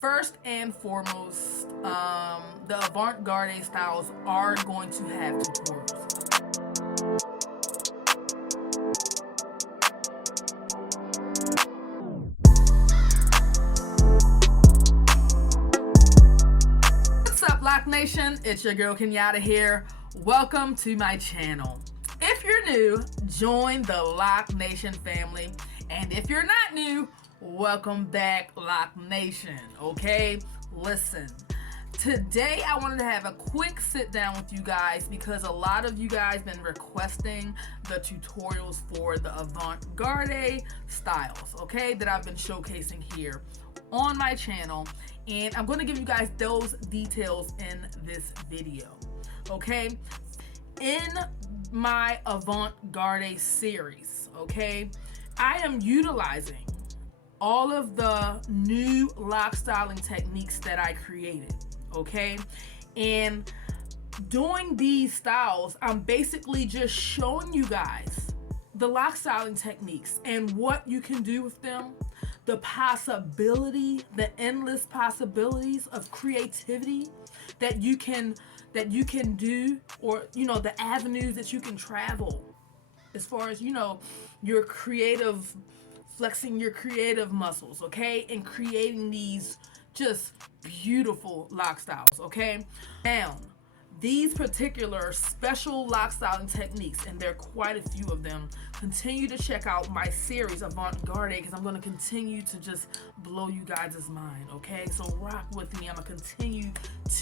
First and foremost, the avant-garde styles are going to have tutorials. What's up, Loc Nation? It's your girl Kenyatta here. Welcome to my channel. If you're new, join the Loc Nation family. And if you're not new, welcome back, Loc Nation. Okay, listen. Today I wanted to have a quick sit down with you guys because a lot of you guys been requesting the tutorials for the avant-garde styles, okay, that I've been showcasing here on my channel, and I'm going to give you guys those details in this video. Okay, in my avant-garde series, okay, I am utilizing all of the new lock styling techniques that I created, okay? And doing these styles, I'm basically just showing you guys the lock styling techniques and what you can do with them, the possibility, the endless possibilities of creativity that you can do, or the avenues that you can travel as far as your creative, flexing your creative muscles, okay, and creating these just beautiful lock styles, okay? Now, these particular special lock styling techniques, and there are quite a few of them, continue to check out my series Avant-Garde because I'm going to continue to just blow you guys' mind, okay? So rock with me. I'm going to continue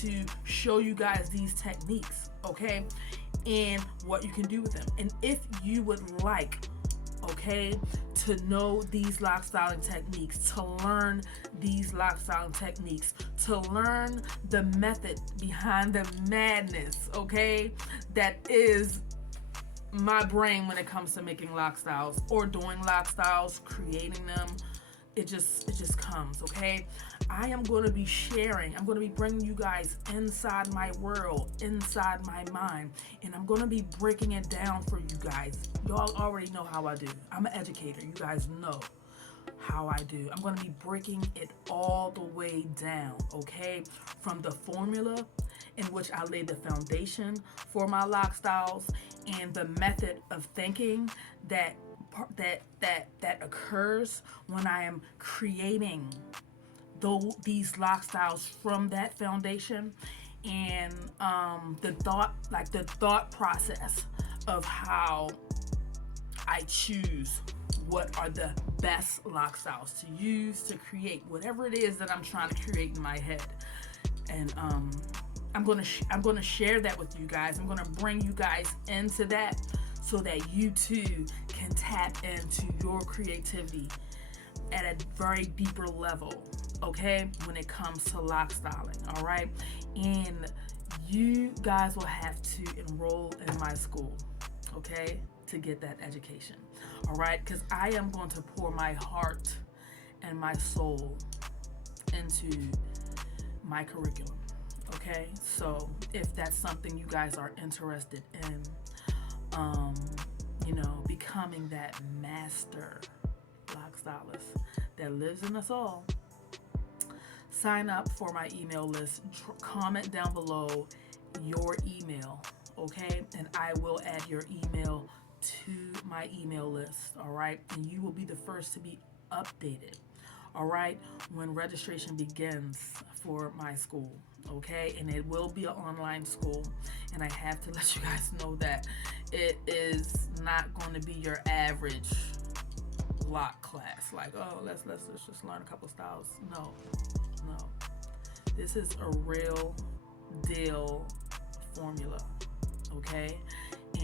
to show you guys these techniques, okay, and what you can do with them. And if you would like, okay, to know these lock styling techniques, to learn these lock styling techniques, to learn the method behind the madness, okay, that is my brain when it comes to making lock styles or doing lock styles, creating them. It just comes, okay? I am going to be sharing, I'm going to be bringing you guys inside my world, inside my mind, and I'm going to be breaking it down for you guys. Y'all already know how I do. I'm an educator. You guys know how I do. I'm going to be breaking it all the way down, okay? From the formula in which I laid the foundation for my lock styles and the method of thinking that occurs when I am creating these lock styles from that foundation, and the thought process of how I choose what are the best lock styles to use to create whatever it is that I'm trying to create in my head. And I'm gonna share that with you guys. I'm gonna bring you guys into that so that you too can tap into your creativity at a very deeper level, okay, when it comes to lock styling, all right? And you guys will have to enroll in my school, okay, to get that education, all right? Because I am going to pour my heart and my soul into my curriculum, okay? So if that's something you guys are interested in, becoming that master lock stylist that lives in us all, sign up for my email list. Comment down below your email, okay, and I will add your email to my email list, all right, and you will be the first to be updated, all right, when registration begins for my school, okay? And it will be an online school, and I have to let you guys know that it is not going to be your average lock class, like, oh, let's just learn a couple styles. No, this is a real deal formula, okay?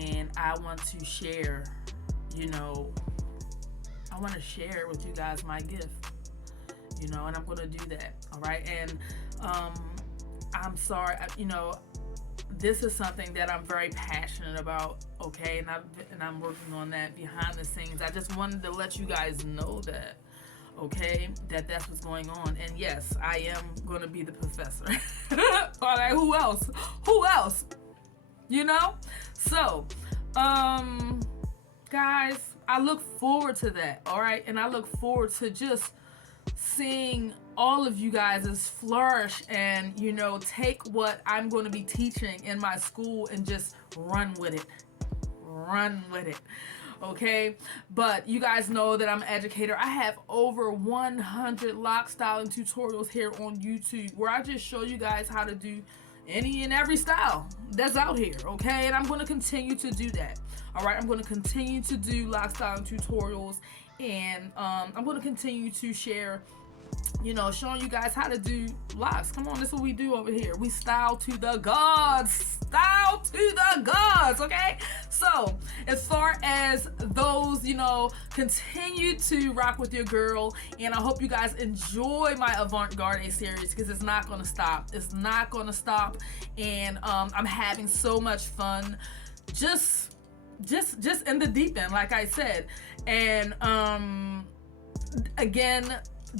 And I want to share, I want to share with you guys my gift, and I'm going to do that, all right? And I'm sorry, this is something that I'm very passionate about, okay? And I'm working on that behind the scenes. I just wanted to let you guys know that, okay, that's what's going on. And yes, I am going to be the professor. All right, who else? So, guys, I look forward to that, all right? And I look forward to just seeing all of you guys is flourish and, you know, take what I'm going to be teaching in my school and just run with it. Run with it. Okay, but you guys know that I'm an educator. I have over 100 lock styling tutorials here on YouTube where I just show you guys how to do any and every style that's out here. Okay, and I'm going to continue to do that. All right, I'm going to continue to do lock styling tutorials, and I'm going to continue to share, you know, showing you guys how to do locks. Come on, this is what we do over here. We style to the gods. Style to the gods, okay? So, as far as those, you know, continue to rock with your girl, and I hope you guys enjoy my Avant-Garde series because it's not gonna stop. It's not gonna stop, and I'm having so much fun. Just in the deep end, like I said, and again,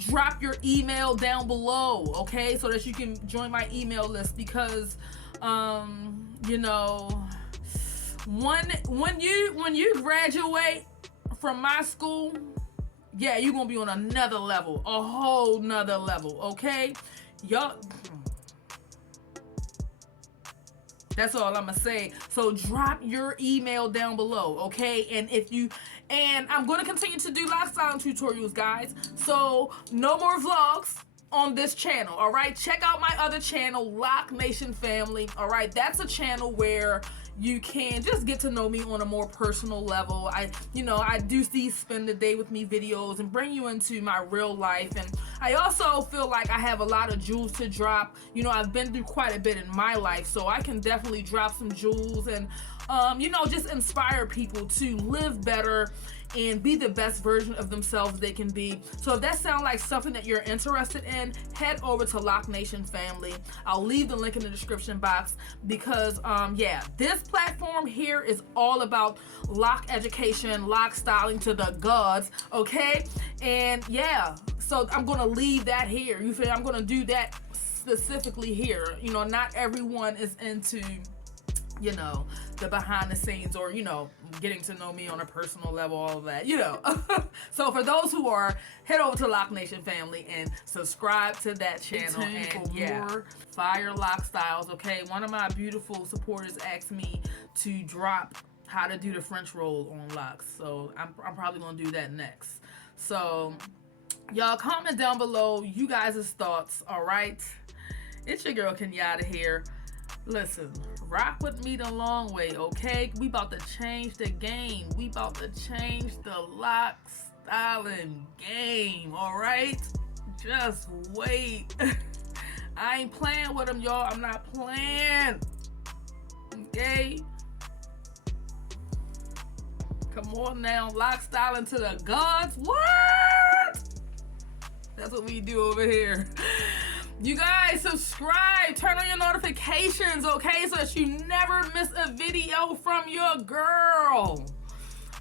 drop your email down below, okay, so that you can join my email list, because you know, when you graduate from my school, yeah, you're gonna be on another level, a whole nother level, okay? Y'all, that's all I'm gonna say. So drop your email down below, okay? And I'm gonna continue to do lock styling tutorials, guys. So no more vlogs on this channel, all right? Check out my other channel, Loc Nation Family, all right? That's a channel where you can just get to know me on a more personal level. I do these spend the day with me videos and bring you into my real life. And I also feel like I have a lot of jewels to drop. You know, I've been through quite a bit in my life, so I can definitely drop some jewels and, you know, just inspire people to live better and be the best version of themselves they can be. So if that sounds like something that you're interested in, head over to Loc Nation Family. I'll leave the link in the description box, because yeah, this platform here is all about lock education, lock styling to the gods, okay? And yeah, so I'm gonna leave that here. You feel? I'm gonna do that specifically here. You know, not everyone is into, you know, the behind the scenes, or, you know, getting to know me on a personal level, all of that, you know. So for those who are, head over to Loc Nation Family and subscribe to that channel, and for more fire lock styles, okay? One of my beautiful supporters asked me to drop how to do the French roll on locks, so I'm probably gonna do that next. So y'all comment down below you guys' thoughts, all right? It's your girl Kenyatta here. Listen, rock with me the long way, okay? We about to change the game. We about to change the lock styling game, all right? Just wait. I ain't playing with them, y'all. I'm not playing, okay? Come on now, lock styling to the gods. What? That's what we do over here. You guys, subscribe, turn on your notifications, okay, so that you never miss a video from your girl.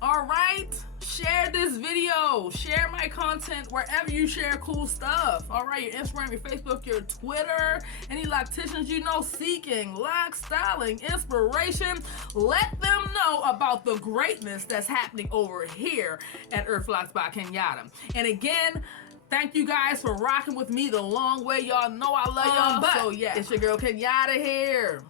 All right, share this video, share my content wherever you share cool stuff. All right, your Instagram, your Facebook, your Twitter, any locticians you know seeking lock styling inspiration, let them know about the greatness that's happening over here at Earth Locks by Kenyatta. And again, thank you guys for rocking with me the long way. Y'all know I love y'all. So yeah, it's your girl Kenyatta here.